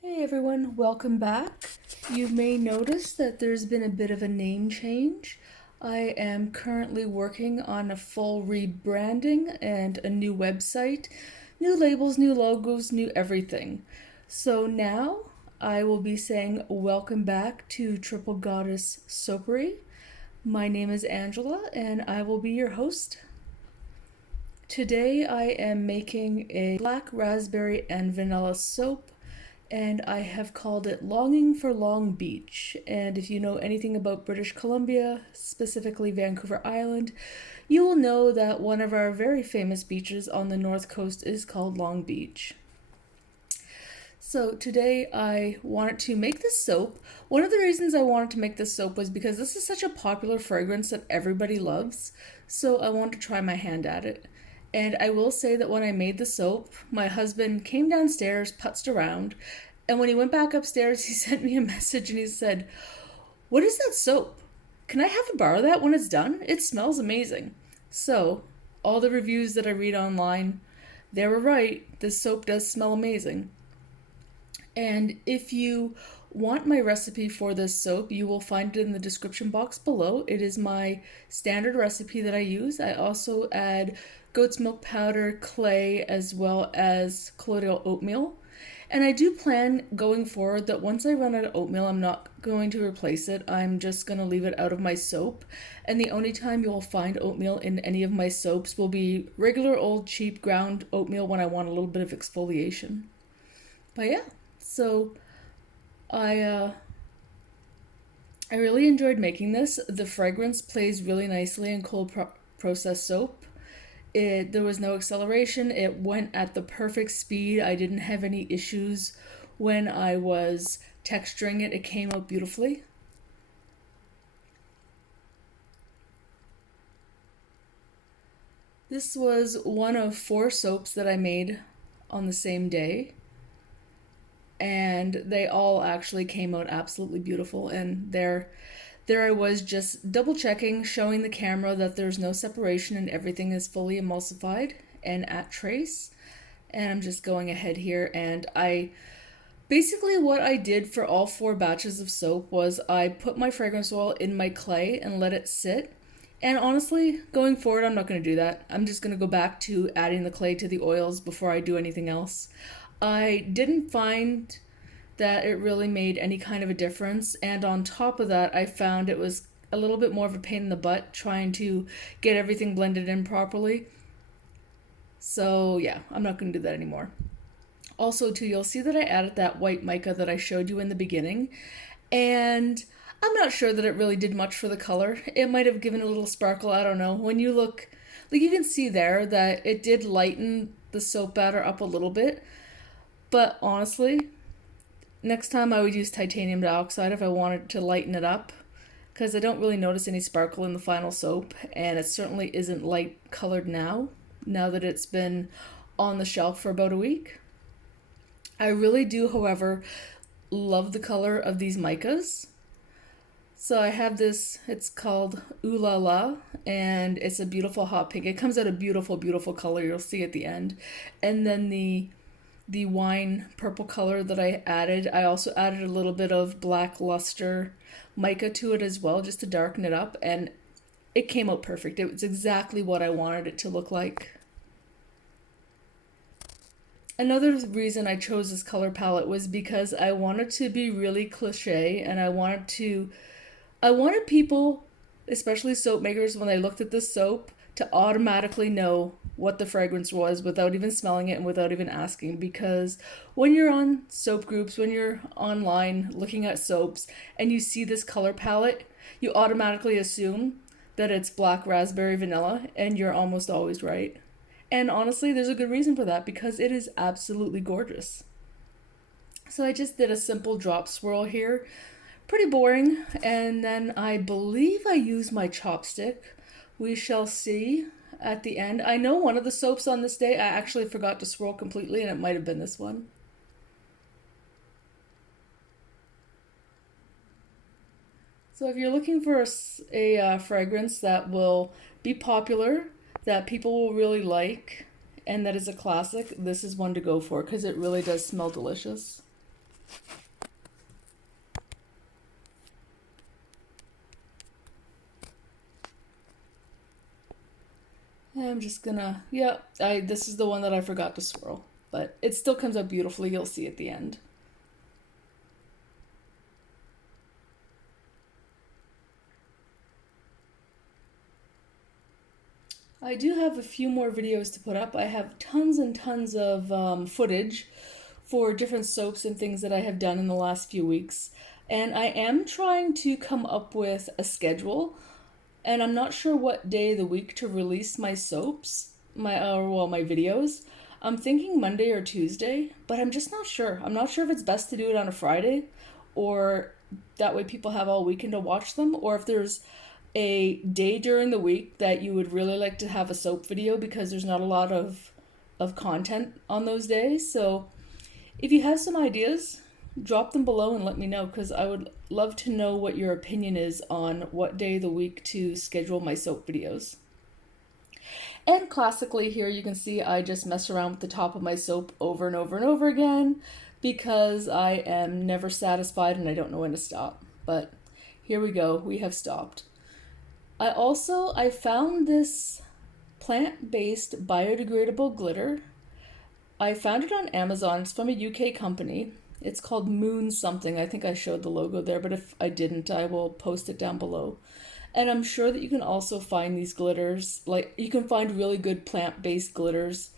Hey everyone, welcome back. You may notice that there's been a bit of a name change. I am currently working on a full rebranding and a new website, new labels, new logos, new everything. So now I will be saying welcome back to Triple Goddess Soapery. My name is Angela and I will be your host. Today I am making a black raspberry and vanilla soap, and I have called it Longing for Long Beach. And if you know anything about British Columbia, specifically Vancouver Island, you will know that one of our very famous beaches on the north coast is called Long Beach. So today I wanted to make this soap. One of the reasons I wanted to make this soap was because this is such a popular fragrance that everybody loves, so I wanted to try my hand at it. And I will say that when I made the soap, my husband came downstairs, putzed around, and when he went back upstairs, he sent me a message and he said, "What is that soap? Can I have a bar of that when it's done? It smells amazing." So, all the reviews that I read online, they were right. This soap does smell amazing. And if you want my recipe for this soap, you will find it in the description box below. It is my standard recipe that I use. I also add goat's milk powder, clay, as well as colloidal oatmeal. And I do plan going forward that once I run out of oatmeal, I'm not going to replace it. I'm just going to leave it out of my soap. And the only time you'll find oatmeal in any of my soaps will be regular old cheap ground oatmeal when I want a little bit of exfoliation. But yeah, so I I really enjoyed making this. The fragrance plays really nicely in processed soap. There was no acceleration. It went at the perfect speed. I didn't have any issues when I was texturing it. It came out beautifully. This was one of 4 soaps that I made on the same day, and they all actually came out absolutely beautiful. And there I was just double checking, showing the camera that there's no separation and everything is fully emulsified and at trace. And I'm just going ahead here, and I basically what I did for all 4 batches of soap was I put my fragrance oil in my clay and let it sit. And honestly, going forward, I'm not going to do that. I'm just going to go back to adding the clay to the oils before I do anything else. I didn't find that it really made any kind of a difference, and on top of that, I found it was a little bit more of a pain in the butt trying to get everything blended in properly. So yeah, I'm not going to do that anymore. Also too, you'll see that I added that white mica that I showed you in the beginning, and I'm not sure that it really did much for the color. It might have given a little sparkle, I don't know. When you look, like you can see there that it did lighten the soap batter up a little bit, but honestly, next time I would use titanium dioxide if I wanted to lighten it up, because I don't really notice any sparkle in the final soap, and it certainly isn't light colored now that it's been on the shelf for about a week. I really do, however, love the color of these micas. So I have this, it's called Ooh La La, and it's a beautiful hot pink. It comes out a beautiful, beautiful color, you'll see at the end. And then the wine purple color that I also added a little bit of black luster mica to it as well, just to darken it up, and it came out perfect. It was exactly what I wanted it to look like. Another reason I chose this color palette was because I wanted to be really cliche, and I wanted people, especially soap makers, when they looked at this soap, to automatically know what the fragrance was without even smelling it and without even asking. Because when you're on soap groups, when you're online looking at soaps, and you see this color palette, you automatically assume that it's black raspberry vanilla, and you're almost always right. And honestly, there's a good reason for that, because it is absolutely gorgeous. So I just did a simple drop swirl here, pretty boring, and then I believe I used my chopstick. We shall see at the end. I know one of the soaps on this day I actually forgot to swirl completely, and it might have been this one. So if you're looking for a fragrance that will be popular, that people will really like, and that is a classic, this is one to go for because it really does smell delicious. I'm just gonna, yeah, this is the one that I forgot to swirl, but it still comes out beautifully. You'll see at the end. I do have a few more videos to put up. I have tons and tons of footage for different soaps and things that I have done in the last few weeks. And I am trying to come up with a schedule, and I'm not sure what day of the week to release my soaps, my videos. I'm thinking Monday or Tuesday, but I'm just not sure. I'm not sure if it's best to do it on a Friday, or that way people have all weekend to watch them, or if there's a day during the week that you would really like to have a soap video because there's not a lot of content on those days. So if you have some ideas, drop them below and let me know, because I would love to know what your opinion is on what day of the week to schedule my soap videos. And classically here you can see I just mess around with the top of my soap over and over and over again because I am never satisfied and I don't know when to stop. But here we go, we have stopped. I found this plant-based biodegradable glitter. I found it on Amazon. It's from a UK company. It's called Moon something. I think I showed the logo there, but if I didn't, I will post it down below. And I'm sure that you can also find these glitters. Like, you can find really good plant-based glitters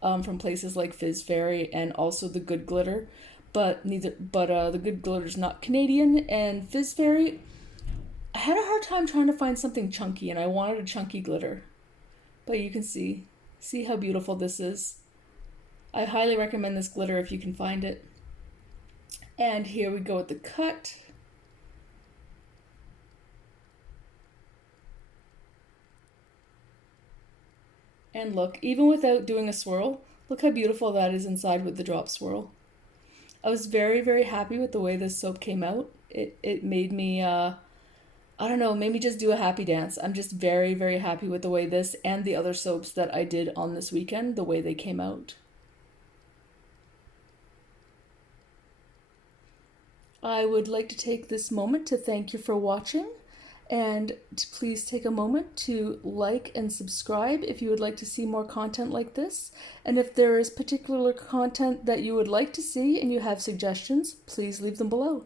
from places like Fizz Fairy and also the Good Glitter. But the Good Glitter's not Canadian, and Fizz Fairy, I had a hard time trying to find something chunky, and I wanted a chunky glitter. But you can see how beautiful this is. I highly recommend this glitter if you can find it. And here we go with the cut. And look, even without doing a swirl, look how beautiful that is inside with the drop swirl. I was very, very happy with the way this soap came out. It made me, I don't know, made me just do a happy dance. I'm just very, very happy with the way this and the other soaps that I did on this weekend, the way they came out. I would like to take this moment to thank you for watching, and to please take a moment to like and subscribe if you would like to see more content like this. And if there is particular content that you would like to see and you have suggestions, please leave them below.